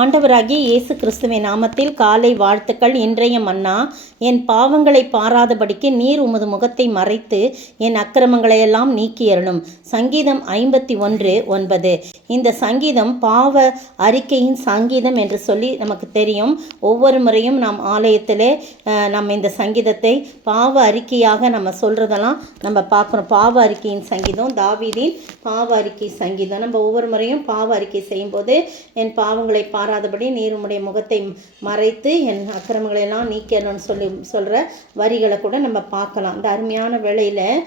ஆண்டவராகிய இயேசு கிறிஸ்துவின் நாமத்தில் காலை வாழ்த்துக்கள். இன்றைய மன்னா, என் பாவங்களை பாராதபடிக்கு நீர் உமது முகத்தை மறைத்து என் அக்கிரமங்களையெல்லாம் நீக்கியருளும். சங்கீதம் 51:9. இந்த சங்கீதம் பாவ அறிக்கையின் சங்கீதம் என்று சொல்லி நமக்கு தெரியும். ஒவ்வொரு முறையும் நாம் ஆலயத்திலே நம்ம இந்த சங்கீதத்தை பாவ அறிக்கையாக நம்ம சொல்கிறதெல்லாம் நம்ம பார்க்குறோம். பாவ அறிக்கையின் சங்கீதம், தாவீதின் பாவ அறிக்கை சங்கீதம். நம்ம ஒவ்வொரு முறையும் பாவ அறிக்கை செய்யும்போது, என் பாவங்களை பாராதபடி நீர் உம்முடைய முகத்தை மறைத்து என் அக்கிரமங்களெல்லாம் நீக்கணும்னு சொல்கிற வரிகளை கூட நம்ம பார்க்கலாம். இந்த அருமையான வேளையில்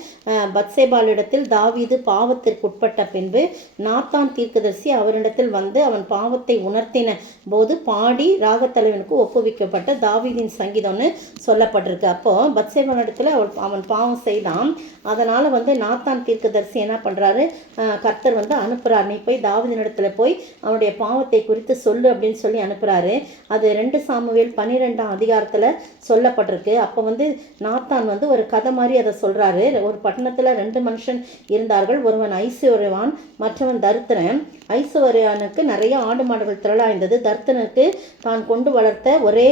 பத்சேபாளிடத்தில் தாவீது பாவத்திற்கு உட்பட்ட பின்பு நாத்தான் தீர்க்கதரிசி அவரிடத்தில் வந்து அவன் பாவத்தை உணர்த்தின போது பாடி ராகத்தலைவனுக்கு ஒப்புவிக்கப்பட்ட தாவீதின் சங்கீதம்னு சொல்லப்பட்டிருக்கு. அப்போது பத்சேபாளிடத்தில் அவன் பாவம் செய்தான். அதனால் வந்து நாத்தான் தீர்க்கதரிசி என்ன பண்ணுறாரு, கர்த்தர் வந்து அனுப்புகிறார், நீ போய் தாவீதினிடத்தில் போய் அவனுடைய பாவத்தை குறித்து சொல்லு அப்படின்னு சொல்லி அனுப்புகிறாரு. அது 2 சாமுவேல் 12ஆம் அதிகாரத்தில் சொல்லப்பட்டிருக்கு. அப்போ வந்து நாத்தான் வந்து ஒரு கதை மாதிரி அதை சொல்கிறாரு. ஒரு பட்டணத்தில் 2 மனுஷன் இருந்தார்கள். ஒருவன் ஐஸ்வர்யவான், மற்றவன் தரித்திரன். ஐஸ்வர்யானுக்கு நிறைய ஆடு மாடுகள் திரளாக இருந்தது. தரித்திரனுக்கு தான் கொண்டு வளர்த்த ஒரே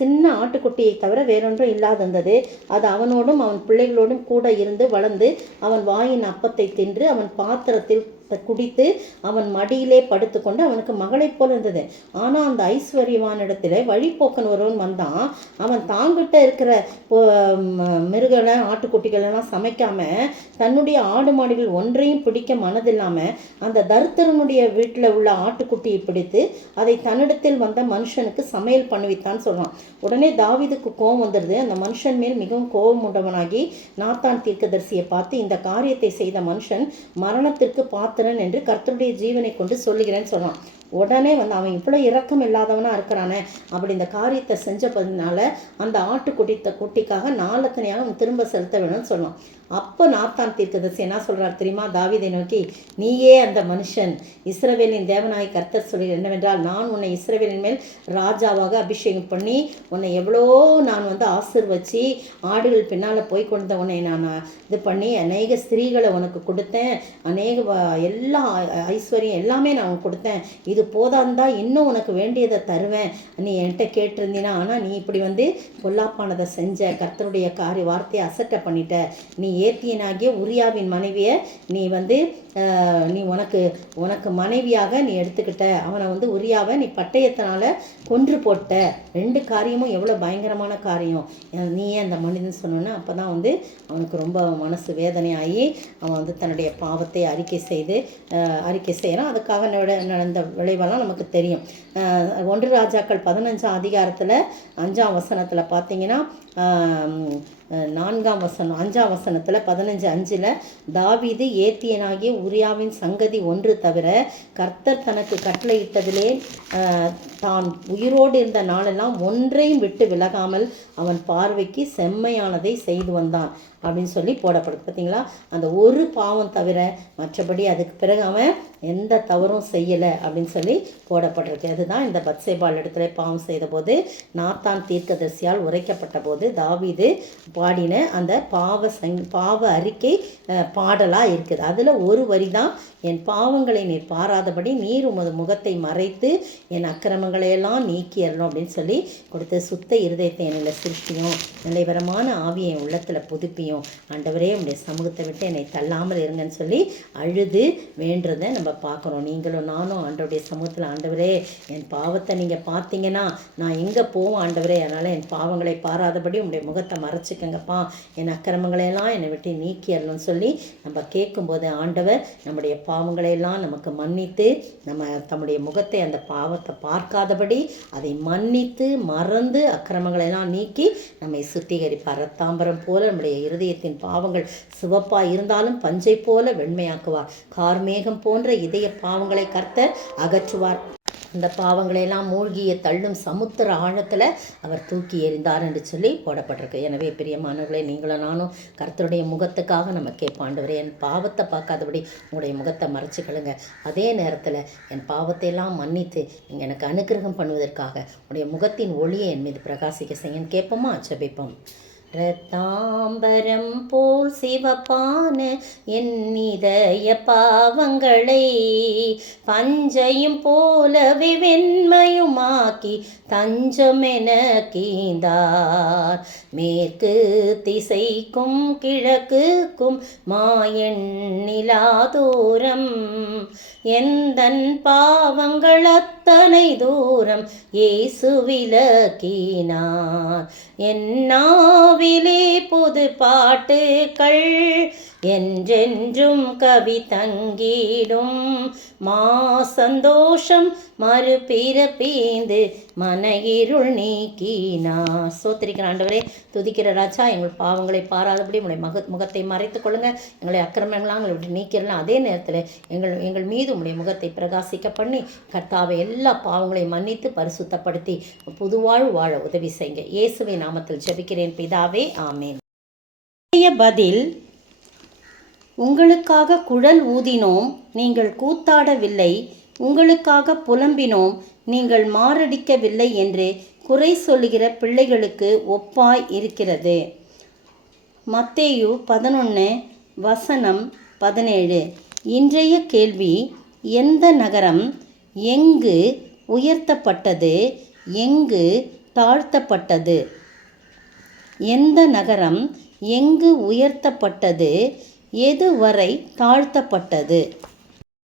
சின்ன ஆட்டுக்குட்டியை தவிர வேறொன்றும் இல்லாதிருந்தது. அது அவனோடும் அவன் பிள்ளைகளோடும் கூட இருந்து வளர்ந்து அவன் வாயின் அப்பத்தை தின்று அவன் பாத்திரத்தில் குடித்து அவன் மடியிலே படுத்துக்கொண்டு அவனுக்கு மகளை போல் இருந்தது. ஆனால் அந்த ஐஸ்வர்யவானிடத்தில் வழிபோக்கன் ஒருவன் வந்தான். அவன் தாங்கிட்ட இருக்கிற மிருகங்களை ஆட்டுக்குட்டிகளெல்லாம் சமைக்காமல் தன்னுடைய ஆடு மாடுகள் ஒன்றையும் பிடிக்க மனதில்லாமல் அந்த தரித்திரனுடைய வீட்டில் உள்ள ஆட்டுக்குட்டியை பிடித்து அதை தன்னிடத்தில் வந்த மனுஷனுக்கு சமையல் பண்ணுவித்தான்னு சொல்கிறான். உடனே தாவீதுக்கு கோபம் வந்துடுது. அந்த மனுஷன் மேல் மிகவும் கோபம் உண்டவனாகி நாத்தான் தீர்க்கதரிசியை பார்த்து, இந்த காரியத்தை செய்த மனுஷன் மரணத்திற்கு பாத்திரன் என்று கர்த்தருடைய ஜீவனை கொண்டு சொல்லுகிறேன்னு சொல்கிறான். உடனே வந்து அவன் இவ்வளோ இரக்கம் இல்லாதவனாக இருக்கிறானே, அப்படி இந்த காரியத்தை செஞ்சப்பதனால அந்த குட்டிக்காக நாளத்தனையாக அவன் திரும்ப செலுத்த வேணும்னு சொன்னான். அப்போ நாத்தான் தீர்க்கதரிசி என்ன சொல்கிறார் தெரியுமா? தாவீதை நோக்கி, நீயே அந்த மனுஷன், இஸ்ரவேலின் தேவனாய் கர்த்தர் சொல்லி என்னவென்றால், நான் உன்னை இஸ்ரவேலின் மேல் ராஜாவாக அபிஷேகம் பண்ணி உன்னை எவ்வளோ நான் வந்து ஆசீர்வச்சு ஆடுகள் பின்னால் போய் கொண்ட உன்னை நான் இது பண்ணி அநேக ஸ்திரீகளை உனக்கு கொடுத்தேன், அநேக எல்லா ஐஸ்வர்யம் எல்லாமே நான் உனக்கு கொடுத்தேன். இது போதாந்தா இன்னும் உனக்கு வேண்டியதை தருவேன், நீ என்கிட்ட கேட்டிருந்தீனா. ஆனால் நீ இப்படி வந்து பொல்லாப்பானதை செஞ்ச, கர்த்தருடைய வார்த்தையை அசட்டை பண்ணிட்ட. நீ ஏத்தியனாகிய உரியாவின் மனைவியை நீ வந்து நீ உனக்கு மனைவியாக நீ எடுத்துக்கிட்ட. அவனை வந்து உரியாவை நீ பட்டயத்தினால கொன்று போட்ட. 2 காரியமும் எவ்வளோ பயங்கரமான காரியம். நீயே அந்த மனிதன் சொன்னோன்னா அப்போ தான் வந்து அவனுக்கு ரொம்ப மனசு வேதனையாகி அவன் வந்து தன்னுடைய பாவத்தை அறிக்கை செய்கிறான். அதுக்காக நடந்த விளைவெல்லாம் நமக்கு தெரியும். 1 ராஜாக்கள் 15ஆம் அதிகாரத்தில் 5ஆம் வசனத்தில் பார்த்தீங்கன்னா 4ஆம் வசனம் 5ஆம் வசனத்தில் 15:5 தாவீது ஏத்தியனாகிய உரியாவின் சங்கதி ஒன்று தவிர கர்த்தர் தனக்கு கட்டளையிட்டதிலே தான் உயிரோடு இருந்த நாளெல்லாம் ஒன்றையும் விட்டு விலகாமல் அவன் பார்வைக்கு செம்மையானதை செய்து வந்தான் அப்படின்னு சொல்லி போடப்படுது. பார்த்தீங்களா? அந்த ஒரு பாவம் தவிர மற்றபடி அதுக்கு பிறகு அவன் எந்த தவறும் செய்யலை அப்படின்னு சொல்லி போடப்பட்டிருக்கு. அதுதான் இந்த பத்சேபாள் இடத்துல பாவம் செய்த போது நாத்தான் தீர்க்கதரிசியால் உரைக்கப்பட்ட போது தாவீது பாடின அந்த பாவ அறிக்கை பாடலாக இருக்குது. அதில் ஒரு வரி தான், என் பாவங்களை நீர் பாராதபடி நீர் உமது முகத்தை மறைத்து என் அக்கிரமங்களையெல்லாம் நீக்கியறணும் அப்படின்னு சொல்லி கொடுத்து, சுத்த இருதயத்தை என்னில் சிருஷ்டியும் நிலைவரமான ஆவியை என் உள்ளத்தில் புதுப்பியும், ஆண்டவரே உடைய சமூகத்தை விட்டு என்னை தள்ளாமல் இருங்கன்னு சொல்லி அழுது வேண்டுறதை நம்ம பார்க்குறோம். நீங்களும் நானும் ஆண்டவருடைய சமூகத்தில், ஆண்டவரே என் பாவத்தை நீங்கள் பார்த்தீங்கன்னா நான் எங்கே போவோம் ஆண்டவரே, அதனால் என் பாவங்களை பாராதபடி உடைய முகத்தை மறைச்சிக்கங்கப்பா, என் அக்கிரமங்களையெல்லாம் என்னை விட்டு நீக்கியறணும்னு சொல்லி நம்ம கேட்கும்போது ஆண்டவர் நம்முடைய பாவங்களையெல்லாம் நமக்கு மன்னித்து தம்முடைய முகத்தை அந்த பாவத்தை பார்க்காதபடி அதை மன்னித்து மறந்து அக்கிரமங்களெல்லாம் நீக்கி நம்மை சுத்திகரிப்பார். ரத்தாம்பரம் போல நம்முடைய இருதயத்தின் பாவங்கள் சிவப்பாக இருந்தாலும் பஞ்சை போல வெண்மையாக்குவார். கார்மேகம் போன்ற இதய பாவங்களை கர்த்தர் அகற்றுவார். அந்த பாவங்களையெல்லாம் மூழ்கிய தள்ளும் சமுத்திர ஆழத்தில் அவர் தூக்கி எறிந்தார் என்று சொல்லி போடப்பட்டிருக்கு. எனவே பிரியமானவர்களே, நீங்களும் நானும் கர்த்தருடைய முகத்துக்காக நம்ம கேட்போம், ஆண்டவரே என் பாவத்தை பார்க்காதபடி உங்களுடைய முகத்தை மறைச்சிக்கலுங்க. அதே நேரத்தில் என் பாவத்தையெல்லாம் மன்னித்து நீங்கள் எனக்கு அனுக்கிரகம் பண்ணுவதற்காக உடைய முகத்தின் ஒளியை என் மீது பிரகாசிக்க செய்யன்னு கேட்போமா? ஜெபிப்போம். இரத்தாம்பரம் போல் சிவப்பான என் இதய பாவங்களை பஞ்சையும் போலவே வெண்மையுமாக்கி தஞ்சமென கீந்தார். மேற்கு திசைக்கும் கிழக்குக்கும் மாயெண்ணிலா தூரம் எந்தன் பாவங்கள் அத்தனை தூரம் இயேசு விலக்கினார். என்னாவிலே புது பாட்டுக்கள் என்றென்றும் கவி தங்கிடும். மா சந்தோஷம் மறுபிறப்பீந்து மன இருள் நீக்கினார். சோத்திரிக்கிற ஆண்டவரே, துதிக்கிற ராஜா, எங்கள் பாவங்களை பாராதபடி உங்களுடைய முகத்தை மறைத்துக் கொள்ளுங்க. எங்களை அக்கிரமங்களாம் எங்களை விட்டு நீக்கிடலாம். அதே நேரத்தில் எங்கள் மீது உங்களுடைய முகத்தை பிரகாசிக்க பண்ணி கர்த்தாவை எல்லா பாவங்களையும் மன்னித்து பரிசுத்தப்படுத்தி புதுவாழ்வு வாழ உதவி செய்யுங்க. இயேசுவின் நாமத்தில் ஜெபிக்கிறேன் பிதாவே, ஆமேன். பதில்: உங்களுக்காக குழல் ஊதினோம், நீங்கள் கூத்தாடவில்லை. உங்களுக்காக புலம்பினோம், நீங்கள் மாரடிக்கவில்லை என்று குறை சொல்லுகிற பிள்ளைகளுக்கு ஒப்பாய் இருக்கிறது. மத்தேயு 11:17. இன்றைய கேள்வி: எந்த நகரம் எங்கு உயர்த்தப்பட்டது, எங்கு தாழ்த்தப்பட்டது? எந்த நகரம் எங்கு உயர்த்தப்பட்டது, எதுவரை தாழ்த்தப்பட்டது?